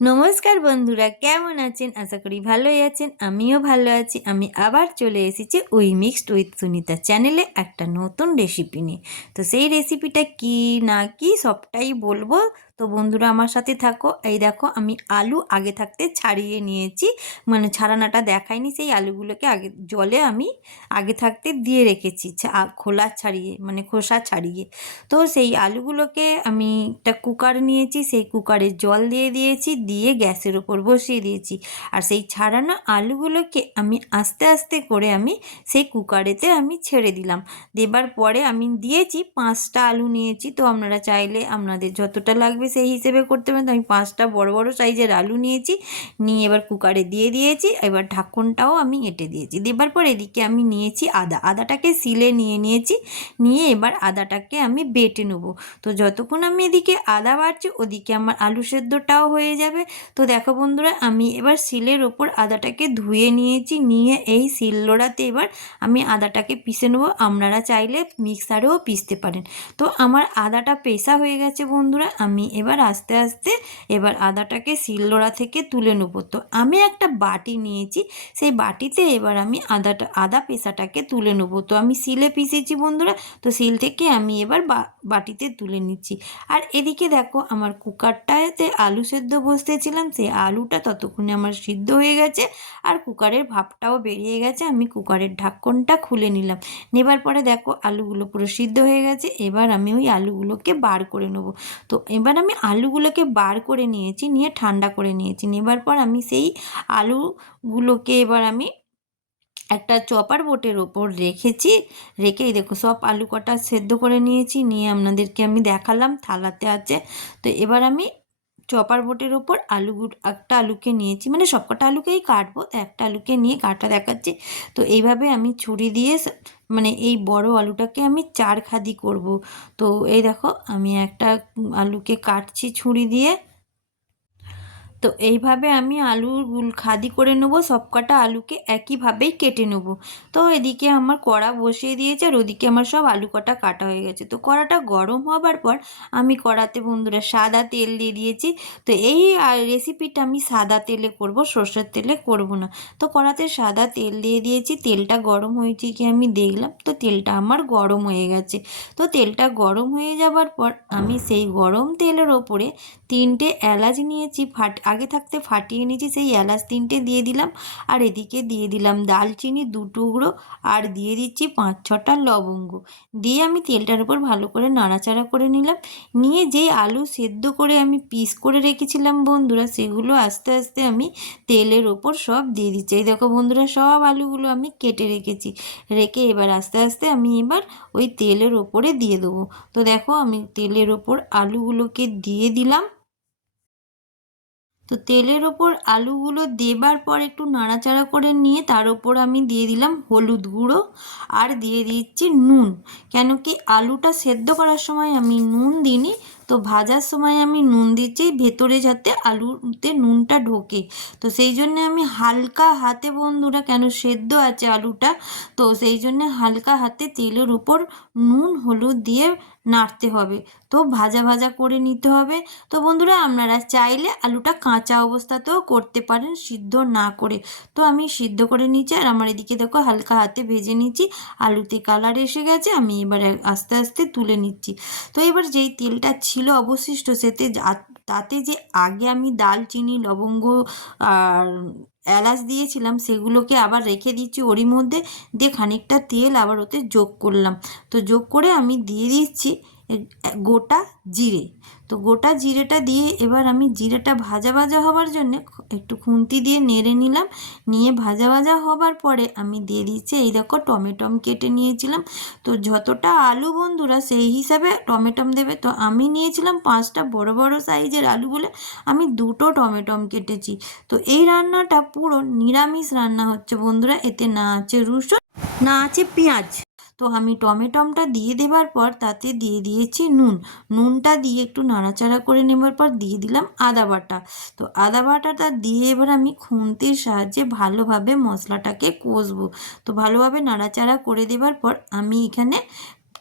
নমস্কার বন্ধুরা, কেমন আছেন? আশা করি ভালোই আছেন। আমিও ভালো আছি। আমি আবার চলে এসেছি উই মিক্সড উইথ সুনিতা চ্যানেলে একটা নতুন রেসিপি নিয়ে। তো সেই রেসিপিটা কি না কি সবটাই বলবো। তো বন্ধুরা আমার সাথে থাকো। এই দেখো, আমি আলু আগে থাকতে ছাড়িয়ে নিয়েছি, মানে ছাড়ানাটা দেখাইনি। সেই আলুগুলোকে আগে জলে আমি আগে থাকতে দিয়ে রেখেছি, খোলা ছাড়িয়ে, মানে খোসা ছাড়িয়ে। তো সেই আলুগুলোকে আমি একটা কুকার নিয়েছি, সেই কুকারে জল দিয়ে দিয়েছি, দিয়ে গ্যাসের ওপর বসিয়ে দিয়েছি। আর সেই ছাড়ানো আলুগুলোকে আমি আস্তে আস্তে করে আমি সেই কুকারেতে আমি ছেড়ে দিলাম। দেবার পরে আমি দিয়েছি 5টা আলু নিয়েছি। তো আপনারা চাইলে আপনাদের যতটা লাগবে সেই হিসেবে করতে পারেন। তো আমি 5টা বড় বড় সাইজের আলু নিয়েছি, নিয়ে এবার কুকারে দিয়ে দিয়েছি। এবার ঢাকনটাও আমি এঁটে দিয়েছি। দেবার পর এদিকে আমি নিয়েছি আদাটাকে সিলে নিয়েছি। নিয়ে এবার আদাটাকে আমি বেটে নেব। তো যতক্ষণ আমি এদিকে আদা বাড়ছি, ওদিকে আমার আলু সেদ্ধটাও হয়ে যাবে। তো দেখো বন্ধুরা, আমি এবার শিলের ওপর আদাটাকে ধুয়ে নিয়েছি, নিয়ে এই শিলনোড়াতে এবার আমি আদাটাকে পিষে নেবো। আপনারা চাইলে মিক্সারেও পিষতে পারেন। তো আমার আদাটা পেষা হয়ে গেছে বন্ধুরা। আমি এবার আস্তে আস্তে এবার আদাটাকে শিলনোড়া থেকে তুলে নেবো। তো আমি একটা বাটি নিয়েছি, সেই বাটিতে এবার আমি আদা পেষাটাকে তুলে নেবো। তো আমি শিলে পিষেছি বন্ধুরা, তো শিল থেকে আমি এবার বাটিতে তুলে নিচ্ছি। আর এদিকে দেখো, আমার কুকারটাতে আলু সেদ্ধ বসতেছিলাম, সেই আলুটা ততক্ষণে আমার সিদ্ধ হয়ে গেছে, আর কুকারের ভাপটাও বেরিয়ে গেছে। আমি কুকারের ঢাকনটা খুলে নিলাম। নেবার পরে দেখো আলুগুলো পুরো সিদ্ধ হয়ে গেছে। এবার আমি ওই আলুগুলোকে বার করে নেবো। তো এবার আমি আলুগুলোকে বার করে নিয়েছি, নিয়ে ঠান্ডা করে নিয়েছি। নেবার পর আমি সেই আলুগুলোকে এবার আমি একটা চপার বোর্ডের ওপর রেখেছি। রেখে এই দেখো সব আলু কটা সেদ্ধ করে নিয়েছি, নিয়ে আপনাদেরকে আমি দেখালাম থালাতে আছে। তো এবার আমি চপার বোর্ডের ওপর একটা আলুকে নিয়েছি, মানে সবকটা আলুকেই কাটবো, তো একটা আলুকে নিয়ে কাটা দেখাচ্ছি। তো এইভাবে আমি ছুরি দিয়ে মানে এই বড় আলুটাকে আমি 4 খাদি করব। তো এই দেখো আমি একটা আলুকে কাটছি ছুরি দিয়ে। তো এইভাবে আমি আলুর খাদি করে নেব, সবকটা আলুকে একইভাবেই কেটে নেব। তো এদিকে আমার কড়া বসিয়ে দিয়েছে, আর ওদিকে আমার সব আলু কটা কাটা হয়ে গেছে। তো কড়াটা গরম হবার পর আমি কড়াতে বন্ধুরা সাদা তেল দিয়ে দিয়েছি। তো এই রেসিপিটা আমি সাদা তেলে করব, সর্ষের তেলে করব না। তো কড়াতে সাদা তেল দিয়ে দিয়েছি, তেলটা গরম হয়েছে কি আমি দেখলাম। তো তেলটা আমার গরম হয়ে গেছে। তো তেলটা গরম হয়ে যাবার পর আমি সেই গরম তেলের ওপরে 3টে এলাচ নিয়েছি, আগে থাকতে ফাটিয়ে নিয়েছি, সেই এলাচ 3টে দিয়ে দিলাম। আর এদিকে দিয়ে দিলাম দালচিনি 2 টুকরো, আর দিয়ে দিচ্ছি 5-6টা লবঙ্গ। দিয়ে আমি তেলটার উপর ভালো করে নাড়াচাড়া করে নিলাম। নিয়ে যেই আলু সেদ্ধ করে আমি পিস করে রেখেছিলাম বন্ধুরা, সেগুলো আস্তে আস্তে আমি তেলের ওপর সব দিয়ে দিচ্ছি। এই দেখো বন্ধুরা, সব আলুগুলো আমি কেটে রেখেছি। রেখে এবার আস্তে আস্তে আমি এবার ওই তেলের ওপরে দিয়ে দেবো। তো দেখো আমি তেলের ওপর আলুগুলোকে দিয়ে দিলাম। তো তেলের ওপর আলুগুলো দেবার পর একটু নাড়াচাড়া করে নিয়ে তার ওপর আমি দিয়ে দিলাম হলুদ গুঁড়ো, আর দিয়ে দিচ্ছি নুন। কেন কি আলুটা সেদ্ধ করার সময় আমি নুন দিইনি, তো ভাজার সময় আমি নুন দিচ্ছি ভেতরে যাতে আলুতে নুনটা ঢোকে। তো সেই জন্যে আমি হালকা হাতে বন্ধুরা, কেন সেদ্ধ আছে আলুটা, তো সেই জন্যে হালকা হাতে তেলের উপর নুন হলুদ দিয়ে নাড়তে হবে। তো ভাজা ভাজা করে নিতে হবে। তো বন্ধুরা আপনারা চাইলে আলুটা কাঁচা অবস্থাতেও করতে পারেন, সিদ্ধ না করে। তো আমি সিদ্ধ করে নিচ্ছি, আর আমার এদিকে দেখো হালকা হাতে ভেজে নিচ্ছি, আলুতে কালার এসে গেছে। আমি এবার আস্তে আস্তে তুলে নিচ্ছি। তো এবার যেই তেলটা ছিল অবশিষ্ট, তাতে যে আগে আমি দালচিনি লবঙ্গ আর এলাচ দিয়েছিলাম, সেগুলোকে আবার রেখে দিচ্ছি ওরই মধ্যে। দিয়ে খানিকটা তেল আবার ওতে যোগ করলাম। তো যোগ করে আমি দিয়ে দিচ্ছি গোটা জিরে। তো গোটা জিরেটা দিয়ে এবার আমি জিরেটা ভাজা ভাজা হবার জন্য একটু খুন্তি দিয়ে নেড়ে নিলাম। নিয়ে ভাজা ভাজা হবার পরে আমি দিয়ে দিচ্ছি এই দেখো টমেটম কেটে নিয়েছিলাম। তো যতটা আলু বন্ধুরা সেই হিসাবে টমেটম দেবে। তো আমি নিয়েছিলাম 5টা বড় বড় সাইজের আলু বলে আমি 2টো টমেটম কেটেছি। তো এই রান্নাটা পুরো নিরামিষ রান্না হচ্ছে বন্ধুরা, এতে না আছে রসুন, না আছে পেঁয়াজ। তো আমি টমেটমটা দিয়ে দেবার পর তাতে দিয়ে দিয়েছি নুনটা দিয়ে একটু নাড়াচাড়া করে নেবার পর দিয়ে দিলাম আদা বাটা। তো আদা বাটাটা দিয়ে এবার আমি খুন্তির সাহায্যে ভালোভাবে মশলাটাকে কষবো। তো ভালোভাবে নাড়াচাড়া করে দেবার পর আমি এখানে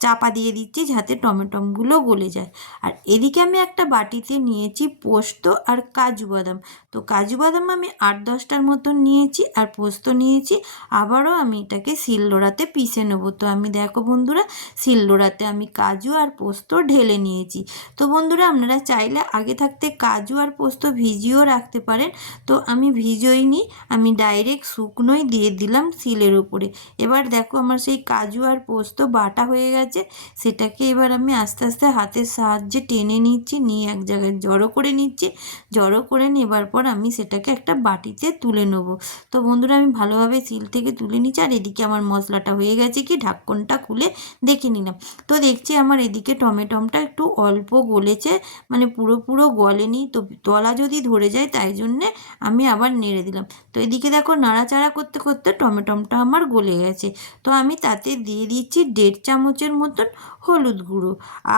চাপা দিয়ে দিচ্ছি যাতে টমেটোগুলো গলে যায়। আর এদিকে আমি একটা বাটিতে নিয়েছি পোস্ত আর কাজু বাদাম। তো কাজু বাদাম আমি 8-10টার মতন নিয়েছি, আর পোস্ত নিয়েছি। আবারও আমি এটাকে শিলনোড়াতে পিষে নেবো। তো আমি দেখো বন্ধুরা, শিলনোড়াতে আমি কাজু আর পোস্ত ঢেলে নিয়েছি। তো বন্ধুরা, আপনারা চাইলে আগে থাকতে কাজু আর পোস্ত ভিজিয়েও রাখতে পারেন। তো আমি ভিজোইনি, আমি ডাইরেক্ট শুকনোই দিয়ে দিলাম শিলের উপরে। এবার দেখো আমার সেই কাজু আর পোস্ত বাটা হয়ে গেছে। সেটাকে এবার আমি আস্তে আস্তে হাতের সাহায্যে টেনে নিচ্ছি, নিয়ে এক জায়গায় জড়ো করে নিচ্ছি। জড়ো করে নেবার পর আমি সেটাকে একটা বাটিতে তুলে নেবো। তো বন্ধুরা, আমি ভালোভাবে শিল থেকে তুলে নিচ্ছি। আর এদিকে আমার মশলাটা হয়ে গেছে কি, ঢাকনটা খুলে দেখে নিলাম। তো দেখছি আমার এদিকে টমেটোটা একটু অল্প গলেছে, মানে পুরো গলেনি। তো তলা যদি ধরে যায়, তাই জন্যে আমি আবার নেড়ে দিলাম। তো এদিকে দেখো নাড়াচাড়া করতে করতে টমেটোটা আমার গলে গেছে। তো আমি তাতে দিয়ে দিচ্ছি 1.5 চামচের মতন হলুদ গুঁড়ো,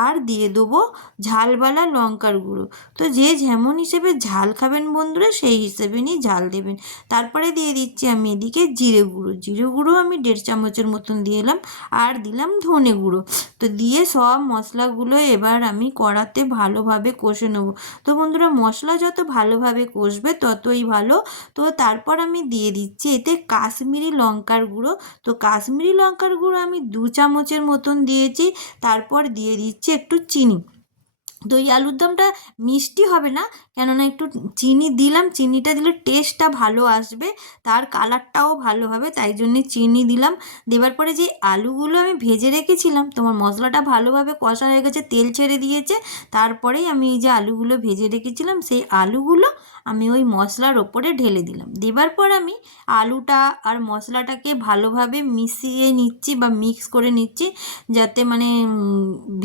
আর দিয়ে দেবো ঝালওয়ালা লঙ্কার গুঁড়ো। তো যে যেমন হিসেবে ঝাল খাবেন বন্ধুরা, সেই হিসেবে নিয়ে ঝাল দেবেন। তারপরে দিয়ে দিচ্ছি আমি এদিকে জিরে গুঁড়ো। জিরে গুঁড়ো আমি 1.5 চামচের মতন দিয়ে এলাম, আর দিলাম ধনে গুঁড়ো। তো দিয়ে সব মশলাগুলো এবার আমি কড়াতে ভালোভাবে কষে নেবো। তো বন্ধুরা, মশলা যত ভালোভাবে কষবে ততই ভালো। তো তারপর আমি দিয়ে দিচ্ছি এতে কাশ্মীরি লঙ্কার গুঁড়ো। তো কাশ্মীরি লঙ্কার গুঁড়ো আমি 2 চামচের মতন দিয়েছি। তারপর দিয়ে দিচ্ছি একটু চিনি। তো এই আলুর দমটা মিষ্টি হবে না, কেননা একটু চিনি দিলাম। চিনিটা দিলে টেস্টটা ভালো আসবে, তার কালারটাও ভালো হবে, তাই জন্যে চিনি দিলাম। দেবার পরে যে আলুগুলো আমি ভেজে রেখেছিলাম, তোমার মশলাটা ভালোভাবে কষা হয়ে গেছে, তেল ছেড়ে দিয়েছে। তারপরেই আমি এই যে আলুগুলো ভেজে রেখেছিলাম, সেই আলুগুলো আমি ওই মশলার ওপরে ঢেলে দিলাম। দেবার পর আমি আলুটা আর মশলাটাকে ভালোভাবে মিশিয়ে নিচ্ছি বা মিক্স করে নিচ্ছি, যাতে মানে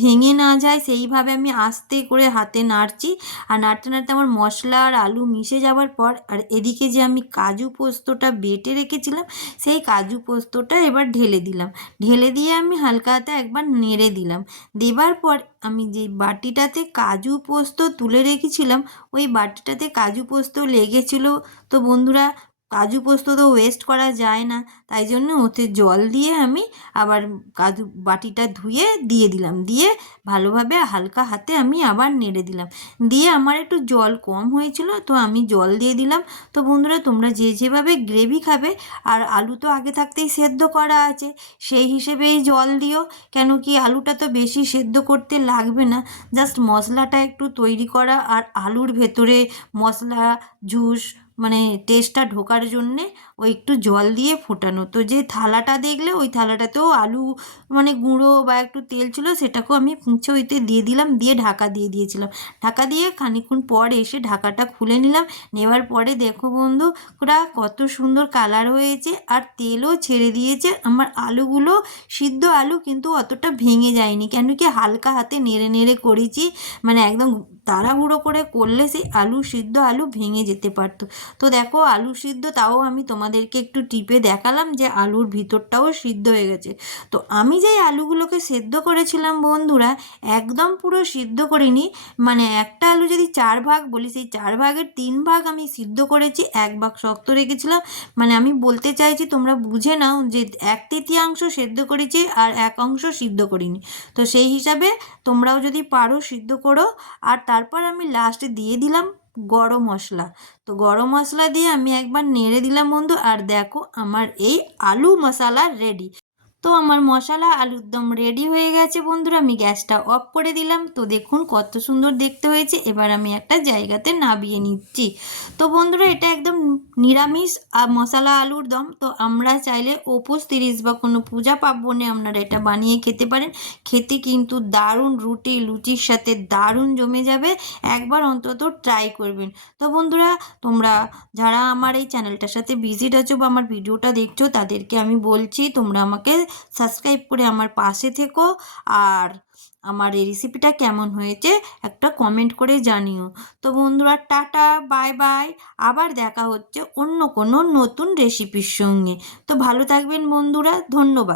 ভেঙে না যায়। সেইভাবে আমি আস্তে করে হাতে নাড়ছি। আর নাড়তে নাড়তে আমার মশলা আর আলু মিশে যাওয়ার পর, আর এদিকে যে আমি কাজু পোস্তটা বেটে রেখেছিলাম, সেই কাজু পোস্তটা এবার ঢেলে দিলাম। ঢেলে দিয়ে আমি হালকা হাতে একবার নেড়ে দিলাম। দেবার পর আমি যে বাটিটাতে কাজু পোস্ত তুলে রেখেছিলাম, ওই বাটিটাতে কাজু পোস্ত লেগেছিল। তো বন্ধুরা, কাজু পোস্ত তো ওয়েস্ট করা যায় না, তাই জন্য ওতে জল দিয়ে আমি আবার কাজু বাটিটা ধুয়ে দিয়ে দিলাম। দিয়ে ভালোভাবে হালকা হাতে আমি আবার নেড়ে দিলাম। দিয়ে আমার একটু জল কম হয়েছিল, তো আমি জল দিয়ে দিলাম। তো বন্ধুরা, তোমরা যে যেভাবে গ্রেভি খাবে, আর আলু তো আগে থাকতেই সেদ্ধ করা আছে, সেই হিসেবেই জল দিও। কেন কি আলুটা তো বেশি সেদ্ধ করতে লাগবে না, জাস্ট মশলাটা একটু তৈরি করা আর আলুর ভেতরে মশলা জুস মানে টেস্টটা ঢোকার জন্যে ওই একটু জল দিয়ে ফোটানো। তো যে থালাটা দেখলে, ওই থালাটাতেও আলু মানে গুঁড়ো বা একটু তেল ছিল, সেটাকেও আমি মুছে ওইতে দিয়ে দিলাম, দিয়ে ঢাকা দিয়ে দিয়েছিলাম। ঢাকা দিয়ে খানিকক্ষণ পর এসে ঢাকাটা খুলে নিলাম। নেওয়ার পরে দেখো বন্ধু, ওরা কত সুন্দর কালার হয়েছে, আর তেলও ছেড়ে দিয়েছে। আমার আলুগুলো সিদ্ধ আলু কিন্তু অতটা ভেঙে যায়নি, কেন কি হালকা হাতে নেড়ে নেড়ে করেছি। মানে একদম তাড়াহুড়ো করে করলে সেই আলু সিদ্ধ আলু ভেঙে যেতে পারতো। তো দেখো আলু সিদ্ধ, তাও আমি তোমাদেরকে একটু টিপে দেখালাম যে আলুর ভিতরটাও সিদ্ধ হয়ে গেছে। তো আমি যেই আলুগুলোকে সেদ্ধ করেছিলাম বন্ধুরা, একদম পুরো সিদ্ধ করিনি। মানে একটা আলু যদি 4 ভাগ বলি, সেই 4 ভাগের 3 ভাগ আমি সিদ্ধ করেছি, 1 ভাগ শক্ত রেখেছিলাম। মানে আমি বলতে চাইছি, তোমরা বুঝে নাও যে 1/3 সেদ্ধ করেছি আর 1 অংশ সিদ্ধ করিনি। তো সেই হিসাবে তোমরাও যদি পারো সিদ্ধ করো। আর তারপর আমি লাস্টে দিয়ে দিলাম গরম মশলা। তো গরম মশলা দিয়ে আমি একবার নেড়ে দিলাম বন্ধু, আর দেখো আমার এই আলু মশলা রেডি। তো আমার মশলা আলুর দম রেডি হয়ে গেছে বন্ধুরা, আমি গ্যাসটা অফ করে দিলাম। তো দেখুন কত সুন্দর দেখতে হয়েছে। এবার আমি একটা জায়গাতে নামিয়ে নিচ্ছি। তো বন্ধুরা, এটা একদম নিরামিষ মশলা আলুর দম। তো আমরা চাইলে উপোস 30 বা কোনো পূজা পার্বণে আপনারা এটা বানিয়ে খেতে পারেন। খেতে কিন্তু দারুণ, রুটি লুচির সাথে দারুণ জমে যাবে। একবার অন্তত ট্রাই করবেন। তো বন্ধুরা, তোমরা যারা আমার এই চ্যানেলটার সাথে ভিজিট আছো বা আমার ভিডিওটা দেখছো, তাদেরকে আমি বলছি তোমরা আমাকে সাবস্ক্রাইব করে আমার পাশে থেকো। আর আমার এই রেসিপিটা কেমন হয়েছে একটা কমেন্ট করে জানিও। তো বন্ধুরা, টাটা, বাই বাই। আবার দেখা হচ্ছে অন্য কোনো নতুন রেসিপির সঙ্গে। তো ভালো থাকবেন বন্ধুরা, ধন্যবাদ।